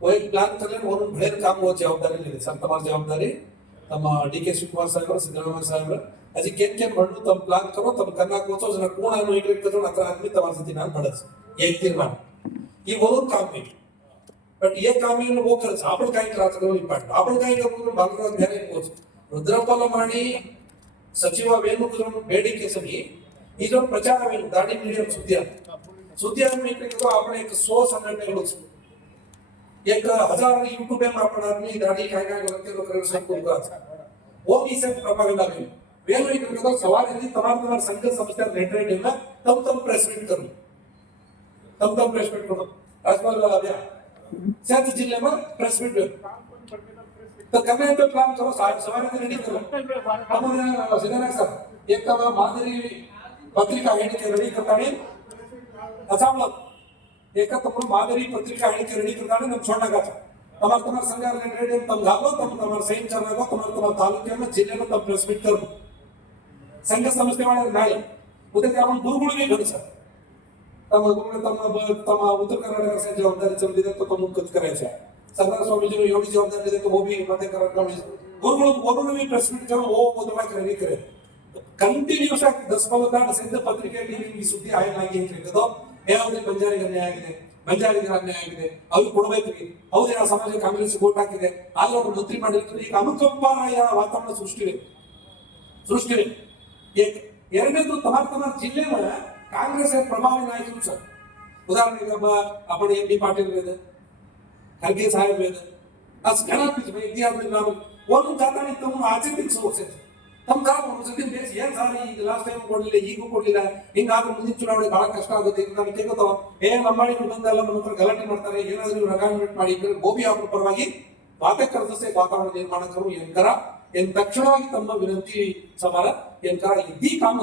वो एक प्लान कर लेना और बड़े काम वो जवाबदारी ले सर तमाम जवाबदारी तम डी.के. शिवकुमार साहेब सिद्धरामಯ್ಯ साहेब अजी केन बंडू तम प्लान करो तम करना कोचो जना कोण अनु इकडे करून आता आदमी तमार से तीन पडच एक तीर्मान ये वो काम है बट ये काम है वो कर आपण काय करायचं नाही पाठ आपण काय करू बालराज घरे कोच रुद्रपाल माणी सचिव ವೇಣುಗೋಪಾಲ್ ಬೇಡಿಕೆ सभी ಇದು ಪ್ರಚಾರವೇನು ದಾಡಿ ಮೀಡಿಯಂ सुद्या इकडे आपण एक 100 संघटनेಗಳು एक 1000 यूट्यूब में आपण आदमी दाढ़ी काय काय करते लोग कर सब को वो भी सब प्रोपेगेंडा में वेलो इकडे तो सवाल यदि तमाम संघ संस्था रिलेटेड है तब प्रेस मीट करो तब प्रेस मीट करो राजपाल आया सात जिले में प्रेस मीट तो करने पे प्लान करो सवाल रेडी करो हमारे सिद्धनाथ सर एक मादरी पत्रिका ಹೇಳಿಕೆ रेडी करताने असामला एक तम मादरी पत्रिका ಹೇಳಿಕೆ रेडी करताने नम छोड़ना तमार संघ रिलेटेड तम घालो तमार सैन करना तमार तालुके में जिले में तम प्रेस मीट करो संघ संस्थे वाले नाही उद्या ते आपण गुरुगुळगे घेऊ सर तम गुरुगुळ तम उत्तर कर्नाटक से जवाबदारी चलते तो तम कुछ करायचं सरदार स्वामी जी ने एवढी जवाबदारी देते वो भी मध्य कर्नाटक गुरुगुळ बोलून भी प्रेस मीट करो वो बदला रेडी करे कंटिन्यूस ಆಗಿ 10 ಸಿದ್ಧ ಪತ್ರಿಕೆ ಟಿವಿ ಸುದ್ದಿ ಆಯ್ಕೆ ಆಗಿ ಹೇಳಿದ್ದು ಯಾವುದೇ ಬಂಜಾರಿಗೆ ಅನ್ಯಾಯ ಆಗಿದೆ ಬಂಜಾರಿಗೆ ಅನ್ಯಾಯ ಆಗಿದೆ ಅವರು ಕೊಡಬೇಕು ಹೌದು ಆ ಸಮಾಜ ಕಾಂಗ್ರೆಸ್ ವೋಟ್ ಹಾಕಿದೆ ಆದ್ರೆ ಅವರು ಮಂತ್ರಿ ಮಾಡಿರ್ತಾರೆ ಈಗ ಅನುಕಂಪಾಯ ವಾತಾವರಣ ಸೃಷ್ಟಿವೆ ಎರಡನೇದು तमार जिले में कांग्रेस प्रभावी नायक सर उदाहरण आपण एम.डी. पाटील वेद खरगे साहेब वेद आज घरात इतिहास में नाम वरून जाताना तम आचरित सोर्स तम जा ಒಂದ್ಸತಿ ಬೇಸ್ ಏನ್ ಸಾರಿ ಈಗ ಲಾಸ್ಟ್ ಟೈಮ್ ಕೊಡ್ಲಿಲ್ಲ ಈಗ ಕೊಡ್ಲಿಲ್ಲ ಹಿಂಗಾದ್ರೆ ಮುಂದಿನ ಚುನಾವಣೆ ಬಹಳ ಕಷ್ಟ ಆಗುತ್ತೆ ಈಗ ನಮಗೆ ಕೇಳ್ಕೋ ನಮ್ಮಡಿ ಬಂದಲ್ಲ ನಮ್ಮ ಹತ್ರ ಗಲಾಟೆ ಮಾಡ್ತಾರೆ ಏನಾದ್ರೂ ರೆಕಾಮೆಂಡ್ ಮಾಡಿ ಗೋಬಿ ಅವ್ರ ಪರವಾಗಿ ವಾತಾವರಣ ವಾತಾವರಣ ನಿರ್ಮಾಣ ಕರು ಎಂಕರ ತಕ್ಷಣವಾಗಿ ತಮ್ಮ ವಿನಂತಿ ಸಮಾರ ಎಂಕರ ಇದ್ದೀ ಕಾಮ